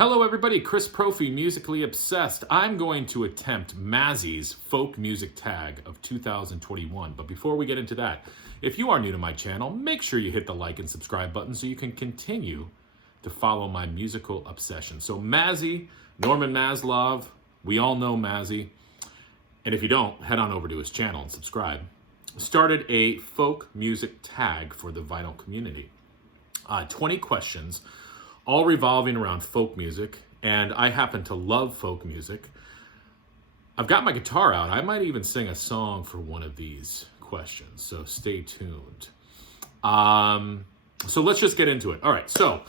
Hello everybody, Chris Profi, Musically Obsessed. I'm going to attempt Mazzy's folk music tag of 2021. But before we get into that, if you are new to my channel, make sure you hit the like and subscribe button so you can continue to follow my musical obsession. So Mazzy, Norman Maslov, we all know Mazzy. And if you don't, head on over to his channel and subscribe. Started a folk music tag for the vinyl community. 20 questions, all revolving around folk music, and I happen to love folk music. I've got my guitar out. I might even sing a song for one of these questions, so stay tuned. So let's just get into it. All right, so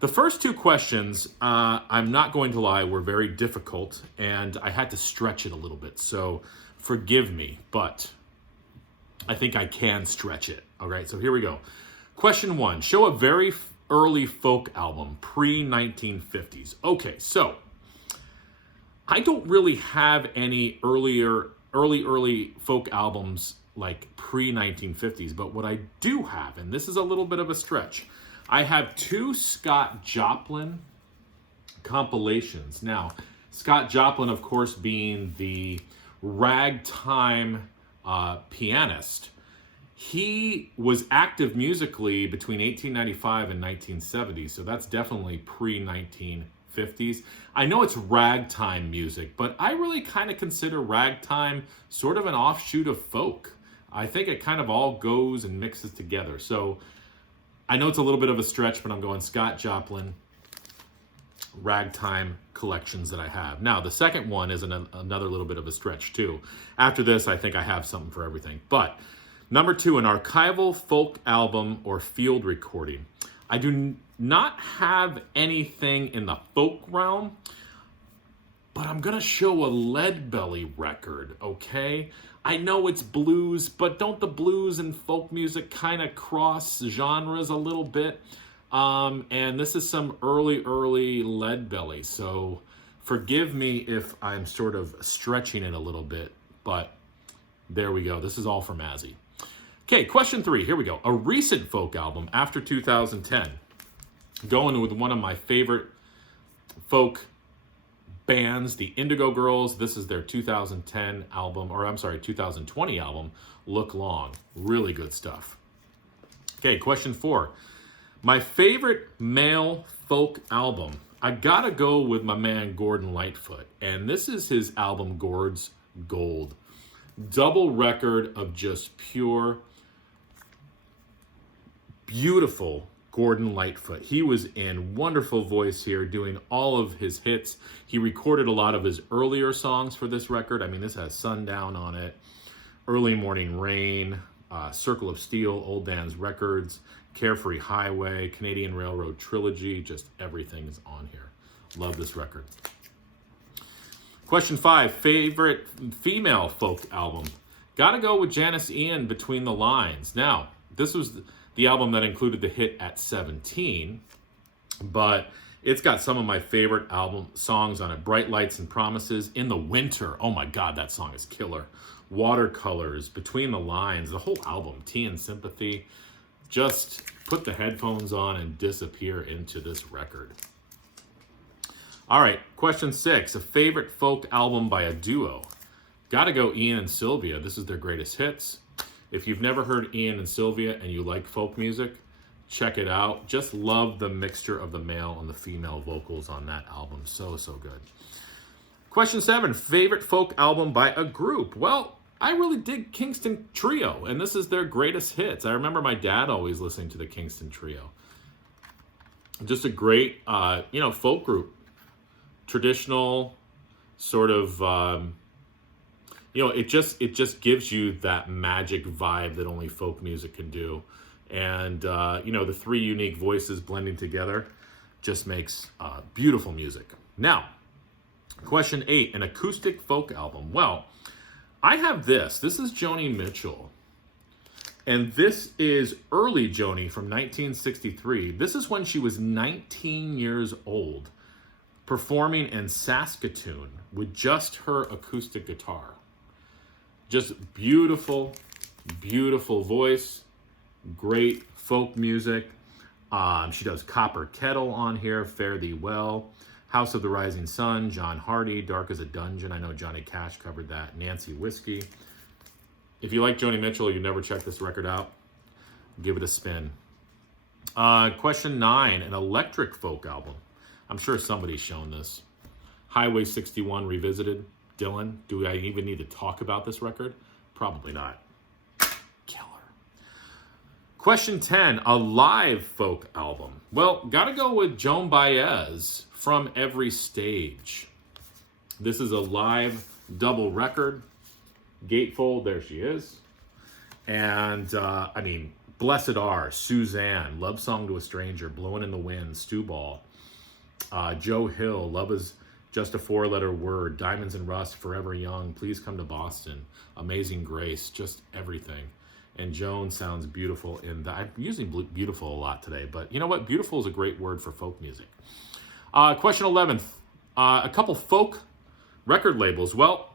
the first two questions, I'm not going to lie, were very difficult, and I had to stretch it a little bit, so forgive me, but I think I can stretch it. All right, so here we go. Question one, show a very early folk album, pre-1950s. Okay, so I don't really have any early folk albums like pre-1950s, but what I do have, and this is a little bit of a stretch, I have two Scott Joplin compilations. Now, Scott Joplin, of course, being the ragtime pianist, he was active musically between 1895 and 1970, so that's definitely pre-1950s. I know it's ragtime music, but I really kind of consider ragtime sort of an offshoot of folk. I think it kind of all goes and mixes together. So I know it's a little bit of a stretch, but I'm going Scott Joplin ragtime collections that I have. Now, the second one is another little bit of a stretch too. After this, I think I have something for everything. But number two, an archival folk album or field recording. I do not have anything in the folk realm, but I'm going to show a Leadbelly record, okay? I know it's blues, but don't the blues and folk music kind of cross genres a little bit? And this is some early Leadbelly, so forgive me if I'm sort of stretching it a little bit, but there we go. This is all for Mazzy. Okay, question three, here we go. A recent folk album after 2010. Going with one of my favorite folk bands, the Indigo Girls. This is their 2010 album, or I'm sorry, 2020 album, Look Long. Really good stuff. Okay, question four. My favorite male folk album. I gotta go with my man Gordon Lightfoot, and this is his album Gord's Gold. Double record of just pure, beautiful Gordon Lightfoot. He was in wonderful voice here doing all of his hits. He recorded a lot of his earlier songs for this record. I mean, this has Sundown on it, Early Morning Rain, Circle of Steel, Old Dan's Records, Carefree Highway, Canadian Railroad Trilogy, just everything's on here. Love this record. Question five, favorite female folk album. Gotta go with Janis Ian, Between the Lines. Now, this was the album that included the hit At 17, but it's got some of my favorite album songs on it. Bright Lights and Promises, In the Winter. Oh my God, that song is killer. Watercolors, Between the Lines, the whole album, Tea and Sympathy. Just put the headphones on and disappear into this record. All right, question six, a favorite folk album by a duo. Gotta go Ian and Sylvia. This is their greatest hits. If you've never heard Ian and Sylvia and you like folk music, check it out. Just love the mixture of the male and the female vocals on that album. So, so good. Question seven, favorite folk album by a group. Well, I really dig Kingston Trio, and this is their greatest hits. I remember my dad always listening to the Kingston Trio. Just a great, folk group. Traditional, sort of, it just gives you that magic vibe that only folk music can do. And, the three unique voices blending together just makes beautiful music. Now, question eight, an acoustic folk album. Well, I have this. This is Joni Mitchell. And this is early Joni from 1963. This is when she was 19 years old, performing in Saskatoon with just her acoustic guitar. Just beautiful, beautiful voice, great folk music. She does Copper Kettle on here, Fare Thee Well, House of the Rising Sun, John Hardy, Dark as a Dungeon. I know Johnny Cash covered that. Nancy Whiskey. If you like Joni Mitchell, you never checked this record out, give it a spin. Question 9, an electric folk album. I'm sure somebody's shown this. Highway 61 Revisited. Dylan, do I even need to talk about this record? Probably not. Killer. Question 10, a live folk album. Well, gotta go with Joan Baez, From Every Stage. This is a live double record. Gatefold, there she is. And, I mean, Blessed Are, Suzanne, Love Song to a Stranger, Blowing in the Wind, Stew Ball, Joe Hill, Love Is Just a Four-Letter Word, Diamonds and Rust, Forever Young, Please Come to Boston, Amazing Grace, just everything. And Joan sounds beautiful in that. I'm using beautiful a lot today, but you know what? Beautiful is a great word for folk music. Question 11, a couple folk record labels. Well,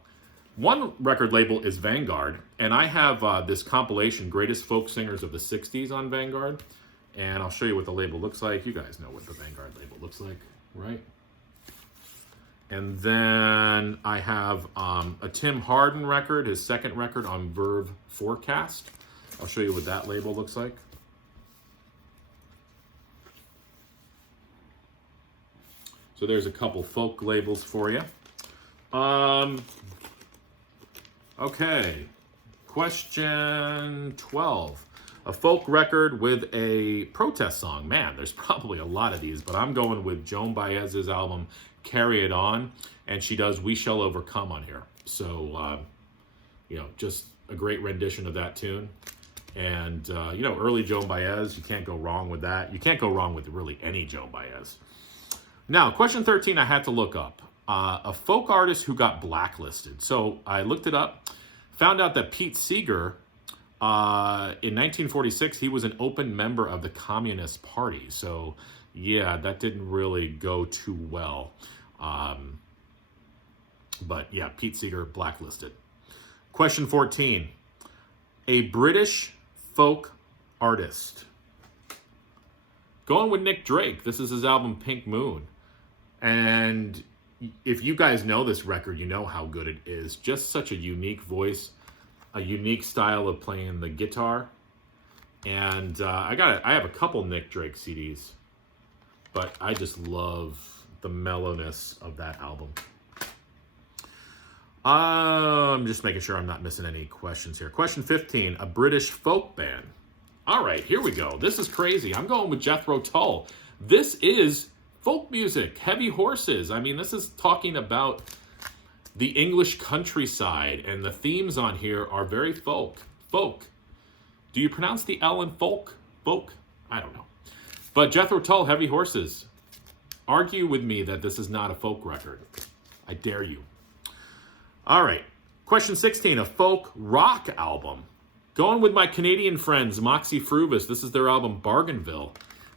one record label is Vanguard, and I have this compilation, Greatest Folk Singers of the 60s on Vanguard, and I'll show you what the label looks like. You guys know what the Vanguard label looks like, right? And then I have a Tim Hardin record, his second record on Verve Forecast. I'll show you what that label looks like. So there's a couple folk labels for you. Okay, question 12. A folk record with a protest song. Man, there's probably a lot of these, but I'm going with Joan Baez's album, Carry It On, and she does We Shall Overcome on here. So, you know, just a great rendition of that tune. And, you know, early Joan Baez, you can't go wrong with that. You can't go wrong with really any Joan Baez. Now, question 13 I had to look up. A folk artist who got blacklisted. So I looked it up, found out that Pete Seeger, in 1946, he was an open member of the Communist Party. So, yeah, that didn't really go too well. But, yeah, Pete Seeger, blacklisted. Question 14. A British folk artist. Going with Nick Drake. This is his album, Pink Moon. And if you guys know this record, you know how good it is. Just such a unique voice, a unique style of playing the guitar. And I have a couple Nick Drake CDs, but I just love the mellowness of that album. I'm just making sure I'm not missing any questions here. Question 15, a British folk band. All right, here we go. This is crazy. I'm going with Jethro Tull. This is folk music, Heavy Horses. I mean, this is talking about the English countryside, and the themes on here are very folk. Folk. Do you pronounce the L in folk? Folk? I don't know. But Jethro Tull, Heavy Horses. Argue with me that this is not a folk record. I dare you. All right. Question 16, a folk rock album. Going with my Canadian friends, Moxiefruvus. This is their album, Bargainville.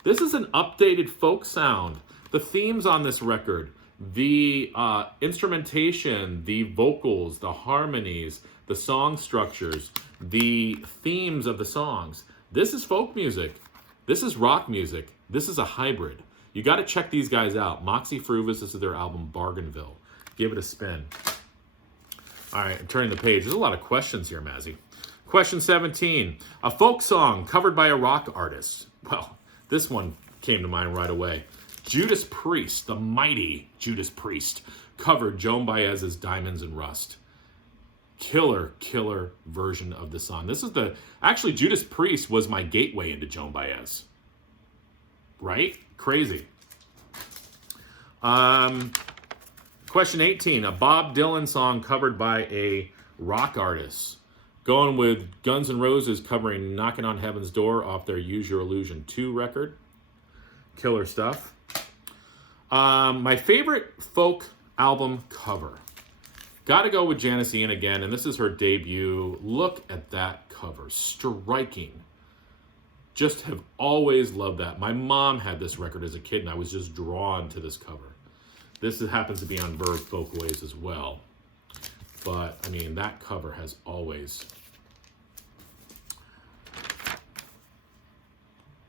This is an updated folk sound. The themes on this record, the instrumentation, the vocals, the harmonies, the song structures, the themes of the songs. This is folk music. This is rock music. This is a hybrid. You got to check these guys out. Moxiefruvus, this is their album, Bargainville. Give it a spin. All right, I'm turning the page. There's a lot of questions here, Mazzy. Question 17, a folk song covered by a rock artist. Well, this one came to mind right away. Judas Priest, the mighty Judas Priest, covered Joan Baez's Diamonds and Rust. Killer version of the song. This is actually Judas Priest was my gateway into Joan Baez. Right? Crazy. Question 18, a Bob Dylan song covered by a rock artist. Going with Guns N' Roses covering Knocking on Heaven's Door off their Use Your Illusion 2 record. Killer stuff. My favorite folk album cover. Got to go with Janis Ian again, and this is her debut. Look at that cover. Striking. Just have always loved that. My mom had this record as a kid, and I was just drawn to this cover. This happens to be on Verve Folkways as well. But, I mean, that cover has always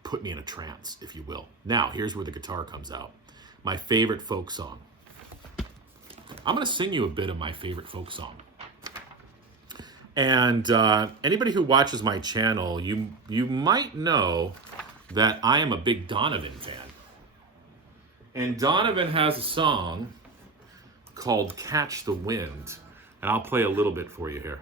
put me in a trance, if you will. Now, here's where the guitar comes out. my favorite folk song. I'm going to sing you a bit of my favorite folk song. And anybody who watches my channel, you might know that I am a big Donovan fan. And Donovan has a song called Catch the Wind. And I'll play a little bit for you here.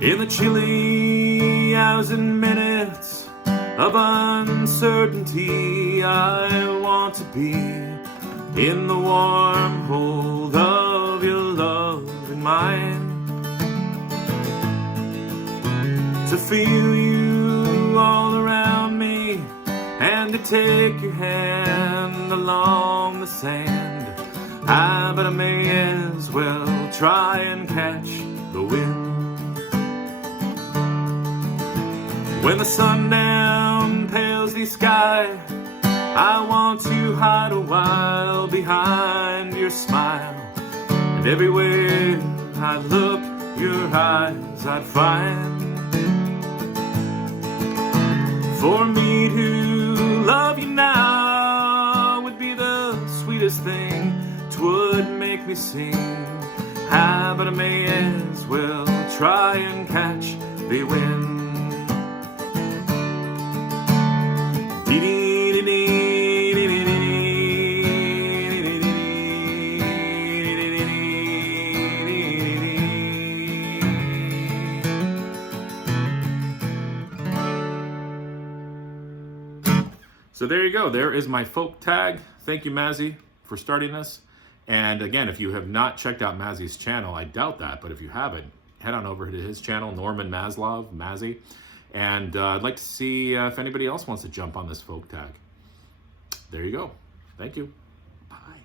In the chilly hours and minutes of uncertainty, I want to be in the warm hold of your love and mine. To feel you all around me and to take your hand along the sand. But I may as well try and catch the wind. When the sundown pales the sky, I want to hide a while behind your smile. And everywhere I look, your eyes I'd find. For me to love you now would be the sweetest thing. 'Twould make me sing. But I may as well try and catch the wind. So there you go. There is my folk tag. Thank you, Mazzy, for starting this. And again, if you have not checked out Mazzy's channel, I doubt that, but if you haven't, head on over to his channel, Norman Maslov, Mazzy. And I'd like to see if anybody else wants to jump on this folk tag. There you go. Thank you. Bye.